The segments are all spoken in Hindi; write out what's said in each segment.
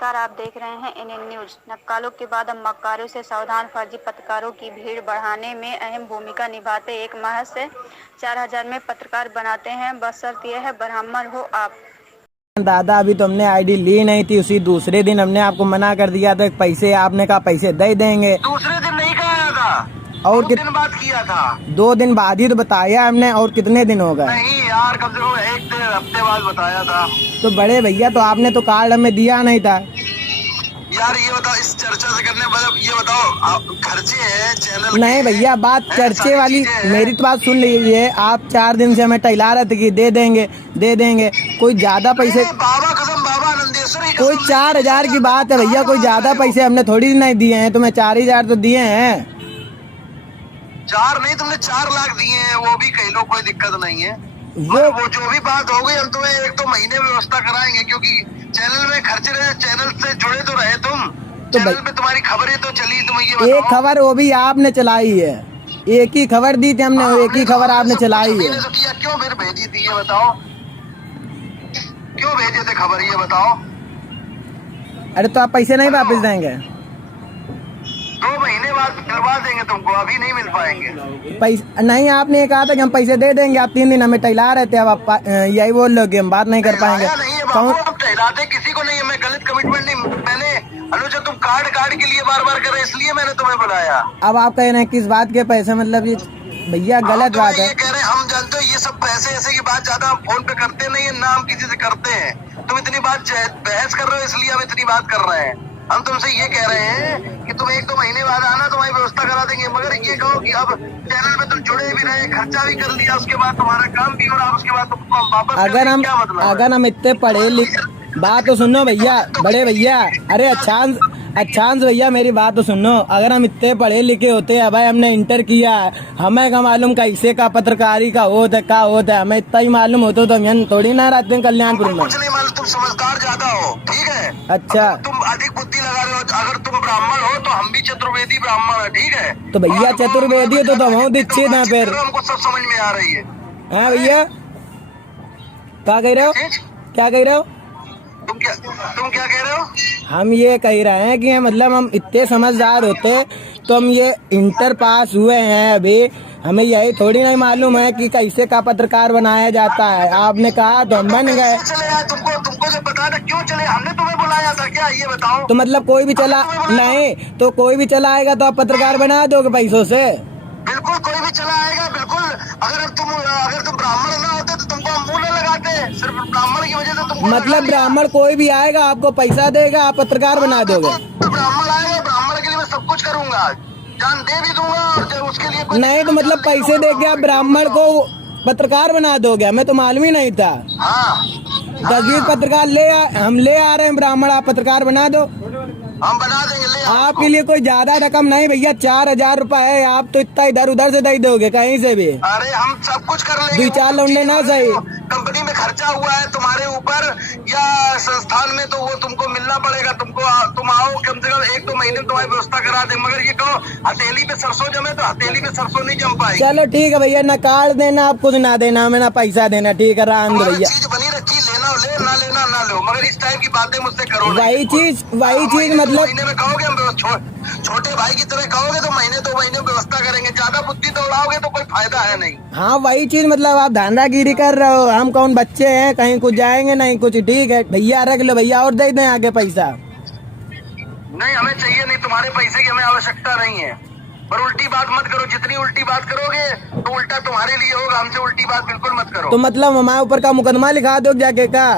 नमस्कार, आप देख रहे हैं NN न्यूज। नक्कालों के बाद अब मक्कारों से सावधान। फर्जी पत्रकारों की भीड़ बढ़ाने में अहम भूमिका निभाते एक माह से 4000 में पत्रकार बनाते हैं। बशर्त यह है ब्राह्मण हो आप। दादा अभी तो हमने आईडी ली नहीं थी, उसी दूसरे दिन हमने आपको मना कर दिया था। पैसे आपने कहा पैसे दे देंगे। दूसरे दिन नहीं कहा था और दिन बाद किया था। 2 दिन बाद ही तो बताया हमने। और कितने दिन हो गए? नहीं यार, कम से कम 1 हफ्ते बाद बताया था। तो बड़े भैया तो आपने तो कार्ड हमें दिया नहीं था यार। ये बताओ, इस चर्चा से करने मतलब ये बताओ, खर्चे हैं चैनल नहीं भैया, बात चर्चे वाली मेरी तो बात सुन लीजिए। आप 4 दिन से हमें टहला रहे थे कि दे देंगे। कोई ज्यादा पैसे, बाबा कसम, बाबा नंदेश्वरी कोई 4000 की बात है भैया। कोई ज्यादा पैसे हमने थोड़ी नहीं दिए हैं। तुम्हें 4000 तो दिए हैं। 4 नहीं, तुमने 4 लाख दिए हैं। वो भी कह लो, कोई दिक्कत नहीं है। वो जो भी बात हो गई, हम तुम्हें 1-2 महीने व्यवस्था कराएंगे, क्योंकि चैनल में खर्चे रहे। चैनल से जुड़े तो रहे तुम, तो चैनल पे तुम्हारी खबरें तो चली। तुम ये बताओ, एक खबर वो भी आपने चलाई है। एक ही खबर दी थी हमने, एक ही खबर आपने चलाई है। तो किया क्यों फिर भेजी थी, ये बताओ। क्यों भेजे थे खबर, ये बताओ। अरे तो आप पैसे नहीं वापस देंगे? 2 महीने बाद दिलवा देंगे तुमको, अभी नहीं मिल पाएंगे पैसे। नहीं, आपने कहा था कि हम पैसे दे देंगे। आप 3 दिन हमें टहला रहे थे। अब आप यही बोल रहे हो कि हम बात नहीं कर पाएंगे। नहीं है बाबू, हम टहलाते किसी को नहीं है। मैं गलत कमिटमेंट नहीं, मैंने अनुज तुम कार्ड के लिए बार कर रहे, इसलिए मैंने तुम्हें बुलाया। अब आप कह रहे हैं किस बात के पैसे? मतलब ये भैया गलत बात है। ये कह रहे हैं, हम जानते हो ये सब पैसे ऐसे की बात ज्यादा हम फोन पे करते नहीं है, ना हम किसी से करते हैं। तुम इतनी बात बहस कर रहे हो, इसलिए हम इतनी बात कर रहे हैं। हम तुमसे ये कह रहे हैं कि तुम 1-2 महीने बाद आना, तुम्हारी व्यवस्था करा देंगे। मगर ये कहो कि अब चैनल में तुम जुड़े भी रहे, खर्चा भी कर लिया, उसके बाद तुम्हारा काम भी हो रहा, उसके बाद तुमको वापस अगर हम इतने पढ़े लिखे, बात तो सुनो भैया, बड़े भैया। अरे अच्छांश भैया, मेरी बात तो सुनो। अगर हम इतने पढ़े लिखे होते हैं, भाई हमने इंटर किया है, हमें क्या मालूम कैसे का पत्रकारी का होता है, क्या होता है। हमें इतना ही मालूम होता तो हम यहाँ थोड़ी ना रहते हैं कल्याणपुर में। कुछ नहीं मालूम, तुम समझदार ज्यादा हो, ठीक है। अच्छा, तुम अधिक बुद्धि लगा रहे हो। अगर तुम ब्राह्मण हो तो हम भी चतुर्वेदी ब्राह्मण है, ठीक है। तो भैया चतुर्वेदी हो तो हम दीक्षित हैं फिर। हमको सब समझ में आ रही है। हाँ भैया, क्या कह रहे हो? क्या कह रहे हो? तुम क्या कह रहे हो? हम ये कह रहे हैं कि मतलब हम इतने समझदार होते तो हम ये इंटर पास हुए हैं अभी, हमें यही थोड़ी नहीं मालूम है कि कैसे का पत्रकार बनाया जाता है। आपने कहा तो हम बन गए। तुमको जब बताया था, क्यों चले? हमने तुम्हें बुलाया था क्या, ये बताओ। तो मतलब कोई भी चला नहीं, तो कोई भी चला आएगा तो आप पत्रकार बना दोगे पैसों से? बिल्कुल, कोई भी चला आएगा, बिल्कुल। अगर तुम ब्राह्मण ना होते तो तुमको हम मुंह न लगाते। सिर्फ ब्राह्मण की वजह से तुमको मतलब ब्राह्मण कोई भी आएगा, आपको पैसा देगा, आप पत्रकार बना दोगे? तो ब्राह्मण आएगा, ब्राह्मण के लिए मैं सब कुछ करूंगा, जान दे भी दूंगा, और उसके लिए नहीं तो मतलब पैसे दे के आप ब्राह्मण को पत्रकार बना दोगे? हमें तो मालूम ही नहीं था। 10-20 पत्रकार हम ले आ रहे हैं ब्राह्मण, आप पत्रकार बना दो। हम बना देंगे। आपके लिए कोई ज्यादा रकम नहीं भैया, 4000 रुपए है। आप तो इतना इधर उधर से दे दोगे कहीं से भी। अरे हम सब कुछ कर लेंगे। 2-4 लौंडे ना सही। कंपनी में खर्चा हुआ है तुम्हारे ऊपर या संस्थान में, तो वो तुमको मिलना पड़ेगा। तुम आओ, कम से कम 1-2 महीने तुम्हारी व्यवस्था करा दे। मगर ये कहो हथेली पे सरसों जमे, तो हथेली पे सरसों नहीं जम पाएगी। चलो ठीक है भैया, ना कार्ड देना, आप कुछ ना देना, हमें ना पैसा देना, ठीक है राम भैया। चीज बनी रखी, लेना ले, ना लेना ना लो, मगर इस टाइप की बातें मुझसे करो। वही चीज मतलब महीने में कहोगे, हम छोटे भाई की तरह कहोगे तो महीने 2 महीने व्यवस्था करेंगे। ज्यादा बुद्धि तो उड़ाओगे तो कोई फायदा है नहीं। हाँ वही चीज, मतलब आप धांधागिरी कर रहे हो। हम कौन बच्चे हैं, कहीं कुछ जाएंगे नहीं कुछ, ठीक है भैया रख लो भैया, और दे दें आगे पैसा। नहीं, हमें चाहिए नहीं तुम्हारे पैसे की, हमें आवश्यकता नहीं है। पर उल्टी बात मत करो, जितनी उल्टी बात करोगे तो उल्टा तुम्हारे लिए होगा। हमसे उल्टी बात बिल्कुल मत करो। तो मतलब हमारे ऊपर का मुकदमा लिखा दो जाके का?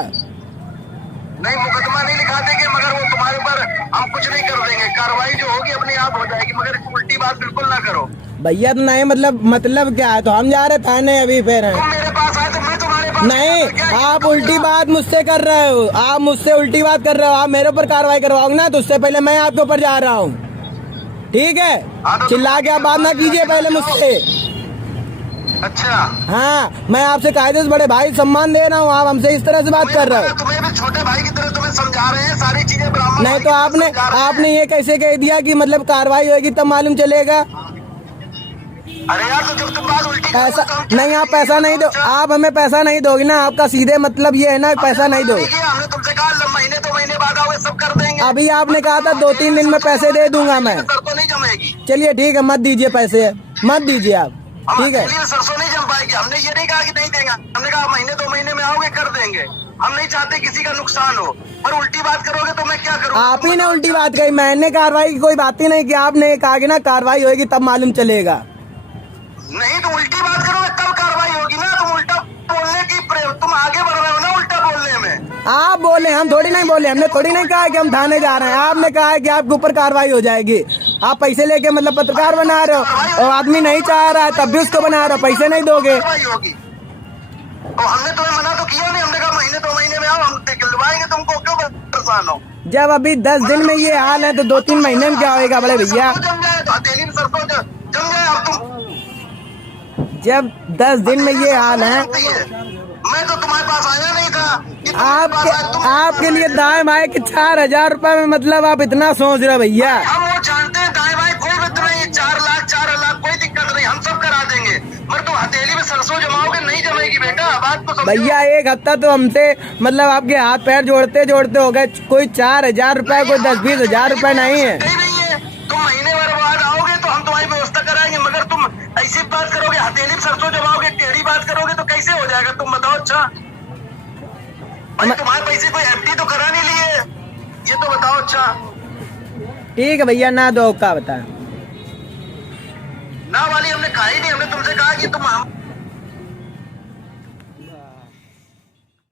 नहीं, मुकदमा नहीं लिखा देंगे, मगर वो तुम्हारे ऊपर हम कुछ नहीं कर देंगे। कार्रवाई जो होगी अपने आप हो जाएगी, मगर उल्टी बात बिल्कुल ना करो भैया। तो नहीं मतलब क्या है? तो हम जा रहे थाने अभी फिर हैं। तुम मेरे पास आए तो मैं तुम्हारे पास नहीं, आप उल्टी बात मुझसे कर रहे हो, आप मुझसे उल्टी बात कर रहे हो। आप मेरे ऊपर कार्रवाई करवाओगे ना, तो उससे पहले मैं आपके ऊपर जा रहा हूँ, ठीक है? चिल्ला के आप बात ना कीजिए पहले मुझसे। अच्छा, हाँ, मैं आपसे कायदे से बड़े भाई सम्मान दे रहा हूँ, आप हमसे इस तरह से बात कर रहे हो। तुम्हें भी छोटे भाई की तरह तुम्हें समझा रहे हैं सारी चीजें। ब्राह्मण नहीं तो आपने ये कैसे कह दिया कि मतलब कार्रवाई होगी तब मालूम चलेगा? अरे यार, तो जब तुम बात उल्टी पैसा नहीं, आप पैसा नहीं दो, आप हमें पैसा नहीं दोगे ना। आपका सीधे मतलब ये है ना, पैसा नहीं दो। हमने तुमसे कहा महीने 2 महीने बाद आओगे, सब कर देंगे। अभी आपने कहा था 2-3 दिन में पैसे दे दूंगा मैं। सरसों नहीं जमेगी। चलिए ठीक है, मत दीजिए पैसे, मत दीजिए आप, ठीक है। सरसों नहीं जम पाएगी। हमने ये नहीं कहा कि नहीं देंगे, हमने कहा महीने 2 महीने में आओगे कर देंगे। हम नहीं चाहते किसी का नुकसान हो, पर उल्टी बात करोगे तो मैं क्या करूँ? आप ही ने उल्टी बात कही, मैंने कार्रवाई की कोई बात ही नहीं की। आपने कहा कि ना कार्रवाई होगी तब मालूम चलेगा। नहीं तो उल्टी बात करोगे तब कार्रवाई होगी ना। तुम उल्टा बोलने की तुम आगे बढ़ रहे हो ना उल्टा बोलने में। आप बोले, हम थोड़ी नहीं बोले, हमने थोड़ी नहीं कहा कि हम थाने जा रहे हैं। आपने कहा है कि आपके ऊपर कार्रवाई हो जाएगी। आप पैसे लेके मतलब पत्रकार बना रहे हो, और आदमी नहीं चाह रहा है तब भी उसको बना रहे हो, पैसे नहीं दोगे। होगी तो हमने तुम्हें मना तो किया नहीं। हमने कहा महीने 2 महीने में आओ, हम दिलवाएंगे तुमको, क्यों परेशान हो? जब अभी 10 दिन में ये हाल है तो 2-3 महीने में क्या होएगा बड़े भैया? जम जाए तो हथेली में सरसों जम जाए। अब तुम जब 10 दिन में ये हाल है, मैं तो तुम्हारे पास आया नहीं था। आपके लिए दाएं बाएं कि 4,000 रुपए में मतलब आप इतना सोच रहे हो भैया? हम वो जानते हैं दाएं बाएं कोई बात नहीं, 4 लाख 4 लाख कोई दिक्कत नहीं, हम सब करा देंगे। मगर तुम हथेली में सरसों जमाओगे, नहीं जमेगी बेटा, बात तो समझो। भैया 1 हफ्ता तो हमसे मतलब आपके हाथ पैर जोड़ते जोड़ते हो गए। कोई 4,000 रुपए, कोई 10-20 हजार रुपए नहीं है। तुम महीने भर बाद आओगे तो हम तुम्हारी व्यवस्था कराएंगे, मगर तुम ऐसी बात करोगे, हथेली में सरसों जमाओगे, टेढ़ी बात करोगे तो कैसे हो जाएगा? तुम बताओ। अच्छा भाई तुम्हारे पैसे कोई एफडी तो करा नहीं लिए, ये तो बताओ। अच्छा ठीक है भैया, ना दो का बता। ना वाली हमने खाई नहीं। हमने तुमसे कहा कि तुम